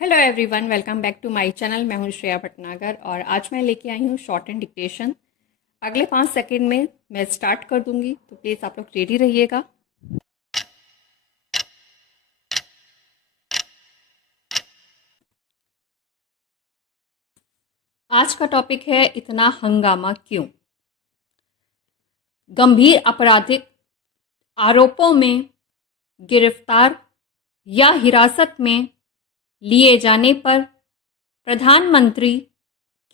Hello everyone, welcome back to my channel. मैं हूं श्रेया भटनागर और आज मैं लेके आई हूं शॉर्ट एंड डिक्टेशन। अगले 5 सेकंड में मैं स्टार्ट कर दूंगी, तो प्लीज़ आप लोग रेडी रहिएगा। आज का टॉपिक है इतना हंगामा क्यों। गंभीर आपराधिक आरोपों में गिरफ्तार या हिरासत में लिए जाने पर प्रधानमंत्री,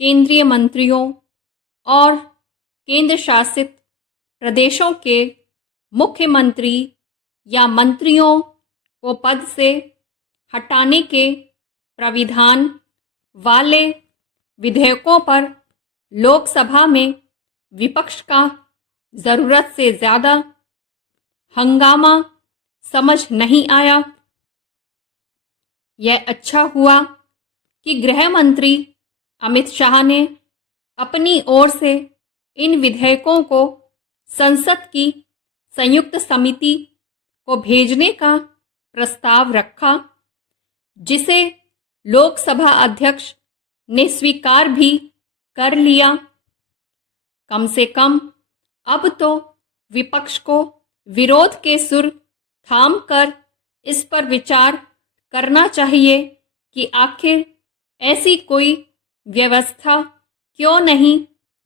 केंद्रीय मंत्रियों और केंद्र शासित प्रदेशों के मुख्यमंत्री या मंत्रियों को पद से हटाने के प्राविधान वाले विधेयकों पर लोकसभा में विपक्ष का जरूरत से ज्यादा हंगामा समझ नहीं आया। यह अच्छा हुआ कि गृह मंत्री अमित शाह ने अपनी ओर से इन विधेयकों को संसद की संयुक्त समिति को भेजने का प्रस्ताव रखा, जिसे लोकसभा अध्यक्ष ने स्वीकार भी कर लिया। कम से कम अब तो विपक्ष को विरोध के सुर थामकर इस पर विचार करना चाहिए कि आखिर ऐसी कोई व्यवस्था क्यों नहीं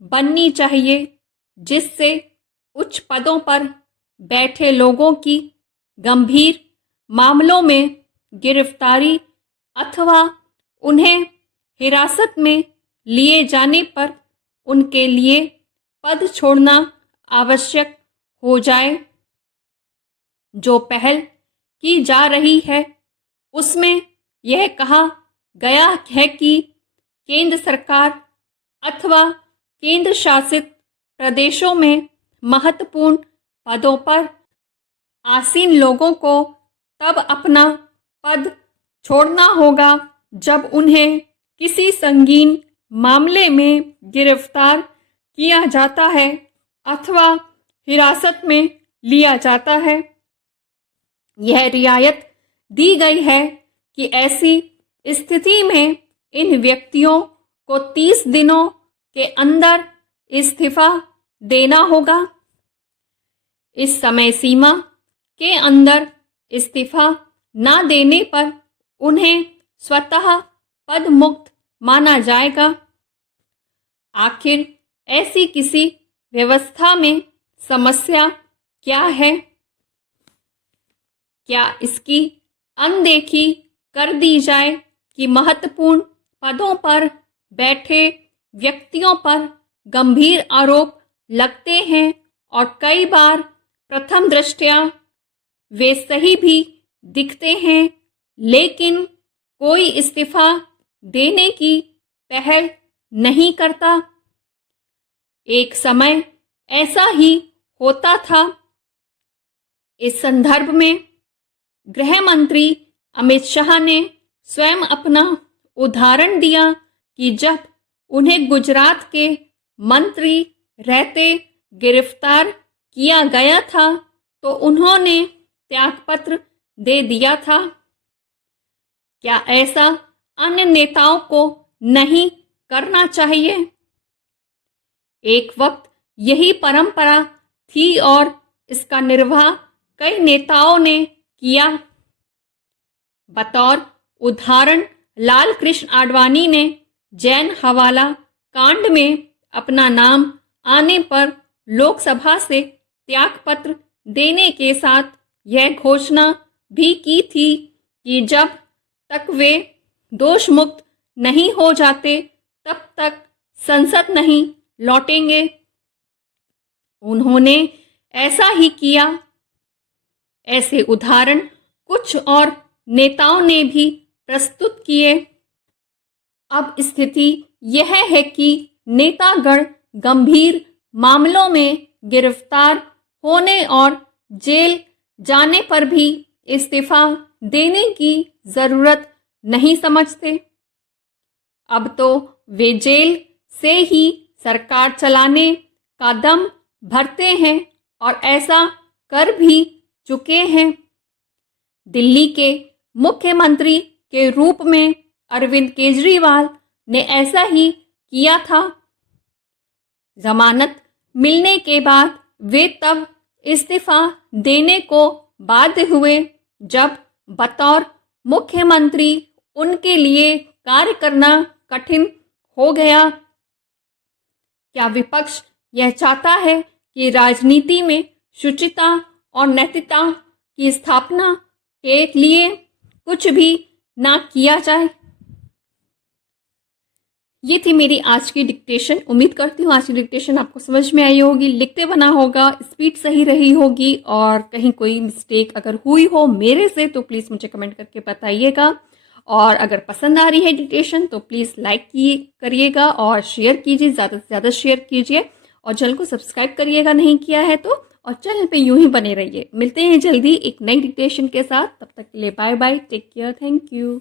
बननी चाहिए जिससे उच्च पदों पर बैठे लोगों की गंभीर मामलों में गिरफ्तारी अथवा उन्हें हिरासत में लिए जाने पर उनके लिए पद छोड़ना आवश्यक हो जाए। जो पहल की जा रही है उसमें यह कहा गया है कि केंद्र सरकार अथवा केंद्र शासित प्रदेशों में महत्वपूर्ण पदों पर आसीन लोगों को तब अपना पद छोड़ना होगा जब उन्हें किसी संगीन मामले में गिरफ्तार किया जाता है अथवा हिरासत में लिया जाता है। यह रियायत दी गई है कि ऐसी स्थिति में इन व्यक्तियों को 30 दिनों के अंदर इस्तीफा देना होगा। इस समय सीमा के अंदर इस्तीफा न देने पर उन्हें स्वतः पद मुक्त माना जाएगा। आखिर ऐसी किसी व्यवस्था में समस्या क्या है? क्या इसकी अनदेखी कर दी जाए कि महत्वपूर्ण पदों पर बैठे व्यक्तियों पर गंभीर आरोप लगते हैं और कई बार प्रथम दृष्टया वे सही भी दिखते हैं, लेकिन कोई इस्तीफा देने की पहल नहीं करता। एक समय ऐसा ही होता था। इस संदर्भ में गृह मंत्री अमित शाह ने स्वयं अपना उदाहरण दिया कि जब उन्हें गुजरात के मंत्री रहते गिरफ्तार किया गया था तो उन्होंने त्यागपत्र दे दिया था। क्या ऐसा अन्य नेताओं को नहीं करना चाहिए? एक वक्त यही परंपरा थी और इसका निर्वाह कई नेताओं ने किया। बतौर उदाहरण लाल कृष्ण आडवाणी ने जैन हवाला कांड में अपना नाम आने पर लोकसभा से त्यागपत्र देने के साथ यह घोषणा भी की थी कि जब तक वे दोष मुक्त नहीं हो जाते तब तक संसद नहीं लौटेंगे। उन्होंने ऐसा ही किया। ऐसे उदाहरण कुछ और नेताओं ने भी प्रस्तुत किए। अब स्थिति यह है कि नेतागण गंभीर मामलों में गिरफ्तार होने और जेल जाने पर भी इस्तीफा देने की जरूरत नहीं समझते। अब तो वे जेल से ही सरकार चलाने का दम भरते हैं और ऐसा कर भी चुके हैं। दिल्ली के मुख्यमंत्री के रूप में अरविंद केजरीवाल ने ऐसा ही किया था। जमानत मिलने के बाद वे तब इस्तीफा देने को बाध्य हुए जब बतौर मुख्यमंत्री उनके लिए कार्य करना कठिन हो गया। क्या विपक्ष यह चाहता है कि राजनीति में शुचिता और नैतिकता की स्थापना के लिए कुछ भी ना किया जाए? ये थी मेरी आज की डिक्टेशन। उम्मीद करती हूँ आज की डिक्टेशन आपको समझ में आई होगी, लिखते बना होगा, स्पीड सही रही होगी और कहीं कोई मिस्टेक अगर हुई हो मेरे से तो प्लीज़ मुझे कमेंट करके बताइएगा। और अगर पसंद आ रही है डिक्टेशन तो प्लीज़ लाइक करिएगा और शेयर कीजिए, ज़्यादा से ज़्यादा शेयर कीजिए और चैनल को सब्सक्राइब करिएगा नहीं किया है तो, और चैनल पे यूं ही बने रहिए। मिलते हैं जल्दी एक नई डिक्टेशन के साथ, तब तक के लिए bye bye, take care, thank you.